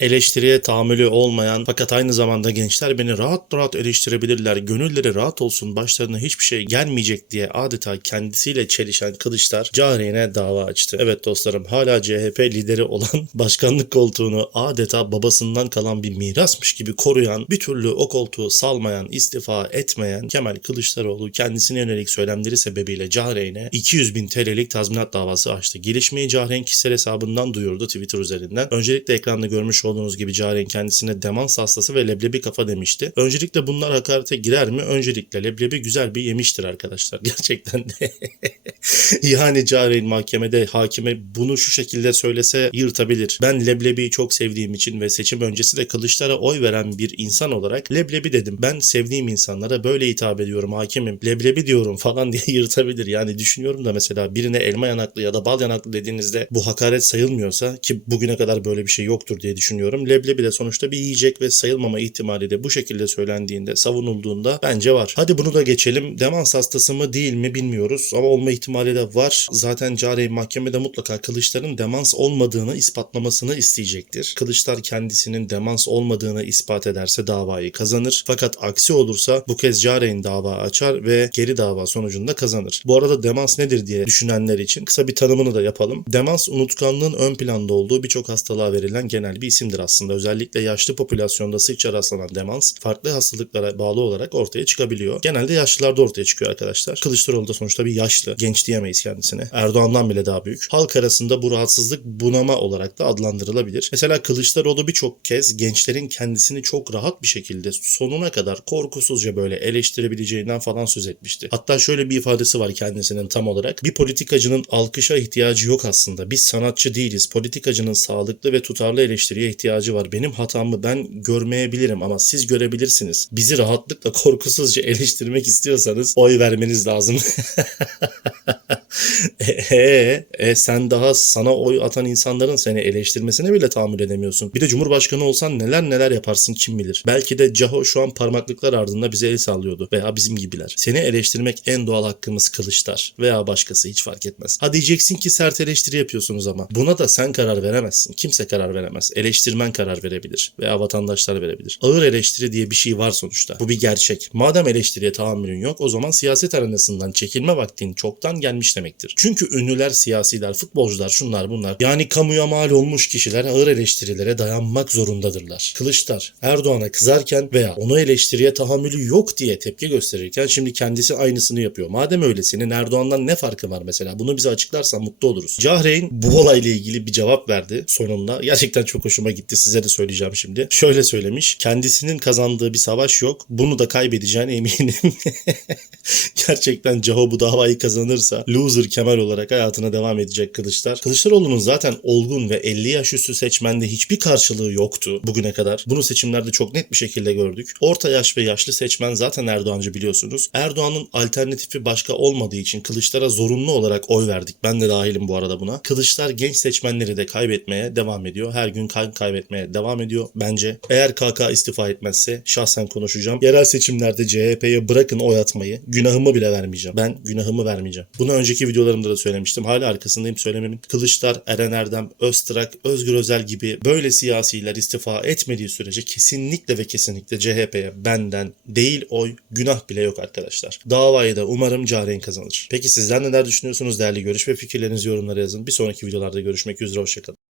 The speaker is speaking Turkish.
eleştiriye tahammülü olmayan fakat aynı zamanda gençler beni rahat rahat eleştirebilirler, gönülleri rahat olsun, başlarına hiçbir şey gelmeyecek diye adeta kendisiyle çelişen Kılıçlar Cahreyn'e dava açtı. Evet dostlarım hala CHP lideri olan başkanlık koltuğunu adeta babasından kalan bir mirasmış gibi koruyan, bir türlü o koltuğu salmayan, istifa etmeyen Kemal Kılıçdaroğlu kendisine yönelik söylemleri sebebiyle Cahreyn'e 200 bin TL'lik tazminat davası açtı. Gelişmeyi Cahreyn kişisel hesabından duyurdu Twitter üzerinden. Öncelikle ekranda görmüş olduğunuz gibi Cahreyn kendisine demans hastası ve leblebi kafa demişti. Öncelikle bunlar hakarete girer mi? Öncelikle leblebi güzel bir yemiştir arkadaşlar. Gerçekten de. yani Cahreyn mahkemede hakime bunu şu şekilde söylese yırtabilir. Ben leblebiyi çok sevdiğim için ve seçim öncesi de Kılıçlara oy veren bir insan olarak leblebi dedim. Ben sevdiğim insanlara böyle hitap ediyorum hakimim. Leblebi diyorum falan diye yırtabilir. Yani düşünüyorum da mesela birine elma yanaklı ya da bal yanaklı dediğinizde bu hakaret sayılmıyorsa ki bugüne kadar böyle bir şey yoktur diye düşünüyorum. Leblebi de sonuçta bir yiyecek ve sayılmama ihtimali de bu şekilde söylendiğinde, savunulduğunda bence var. Hadi bunu da geçelim. Demans hastası mı değil mi bilmiyoruz ama olma ihtimali de var. Zaten Cari mahkemede mutlaka Kılıçların demans olmadığını ispatlamasını isteyecektir. Kılıçlar kendisinin demans olmadığını ispat ederse davayı kazanır. Fakat aksi olursa bu kez Cari'nin dava açar ve geri dava sonucunda kazanır. Bu arada demans nedir diye düşünenler için kısa bir tanımını da yapalım. Demans unutkanlığın ön planda olduğu birçok hastalığa verilen genel bir isimdir aslında. Özellikle yaşlı popülasyonda sıkça rastlanan demans farklı hastalıklara bağlı olarak ortaya çıkabiliyor. Genelde yaşlılarda ortaya çıkıyor arkadaşlar. Kılıçdaroğlu da sonuçta bir yaşlı. Genç diyemeyiz kendisine. Erdoğan'dan bile daha büyük. Halk arasında bu rahatsızlık bunama olarak da adlandırılabilir. Mesela Kılıçdaroğlu birçok kez gençlerin kendisini çok rahat bir şekilde sonuna kadar korkusuzca böyle eleştirebileceğinden falan söz etmişti. Hatta şöyle bir ifadesi var kendisinin tam olarak. Bir politikacının alkışa ihtiyacı yok aslında. Biz sanatçı değiliz. Politikacının sağlıklı ve tutarlı eleştiriye ihtiyacı var. Benim hatamı ben görmeyebilirim ama siz görebilirsiniz. Bizi rahatlıkla korkusuzca eleştirmek istiyorsanız oy vermeniz lazım. e, e, e, sen daha sana oy atan insanların seni eleştirmesine bile tahammül edemiyorsun. Bir de Cumhurbaşkanı olsan neler neler yaparsın kim bilir. Belki de Caho şu an parmaklıklar ardında bize el sallıyordu veya bizim gibiler. Seni eleştirmek en doğal hakkımız kılıçlar veya başkası hiç fark etmez. Ha diyeceksin ki sert eleştiri yapıyorsunuz ama buna da sen karar veremezsin. Kimse karar veremez. Eleştirmen karar verebilir veya vatandaşlar verebilir. Ağır eleştiri diye bir şey var sonuçta. Bu bir gerçek. Madem eleştiriye tahammülün yok o zaman siyaset arenasından çekilme vaktin çoktan gelmiş demektir. Çünkü ünlüler, siyasiler, futbolcular, şunlar bunlar yani kamuya mal olmuş kişiler ağır eleştirilere dayanmak zorundadırlar. Kılıçlar Erdoğan'a kızarken veya onu eleştiriye tahammülü yok diye tepki gösterirken şimdi kendisi aynısını yapıyor. Madem öyle senin Erdoğan'dan ne farkı var mesela? Bunu bize açıklarsan mutlu oluruz. Cahreyn bu olayla ilgili bir cevap verdi sonunda. Gerçekten çok hoşuma gitti. Size de söyleyeceğim şimdi. Şöyle söylemiş. Kendisinin kazandığı bir savaş yok. Bunu da kaybedeceğine eminim. Gerçekten Caho bu davayı kazanırsa loser Kemal olarak hayatına devam edecek Kılıçlar. Kılıçdaroğlu'nun zaten olgun ve 50 yaş üstü seçmende hiçbir karşılığı yoktu bugüne kadar. Bunu seçimlerde çok net bir şekilde gördük. Orta yaş ve yaşlı seçmen zaten Erdoğancı biliyorsunuz. Erdoğan'ın alternatifi başka olmadığı için Kılıçlar'a zorunlu olarak oy verdik. Ben de dahilim bu arada buna. Kılıçlar genç seçmenleri de kaybetmeye devam ediyor. Her gün kan kaybetmeye devam ediyor bence. Eğer KK istifa etmezse şahsen konuşacağım. Yerel seçimlerde CHP'ye bırakın oy atmayı. Günahımı bile vermeyeceğim. Ben günahımı vermeyeceğim. Bunu önceki videolarımda da söylemiştim. Hala arkasındayım söylememin. Kılıçlar, Eren Erdem, Öztrak, Özgür Özel gibi böyle siyasiler istifa etmediği sürece kesinlikle ve kesinlikle CHP'ye benden değil oy günah bile yok arkadaşlar. Davayı da umarım Caren kazanır. Peki sizler neler düşünüyorsunuz değerli görüş ve fikirlerinizi yorumlara yazın. Bir sonraki videolarda görüşmek üzere hoşçakalın.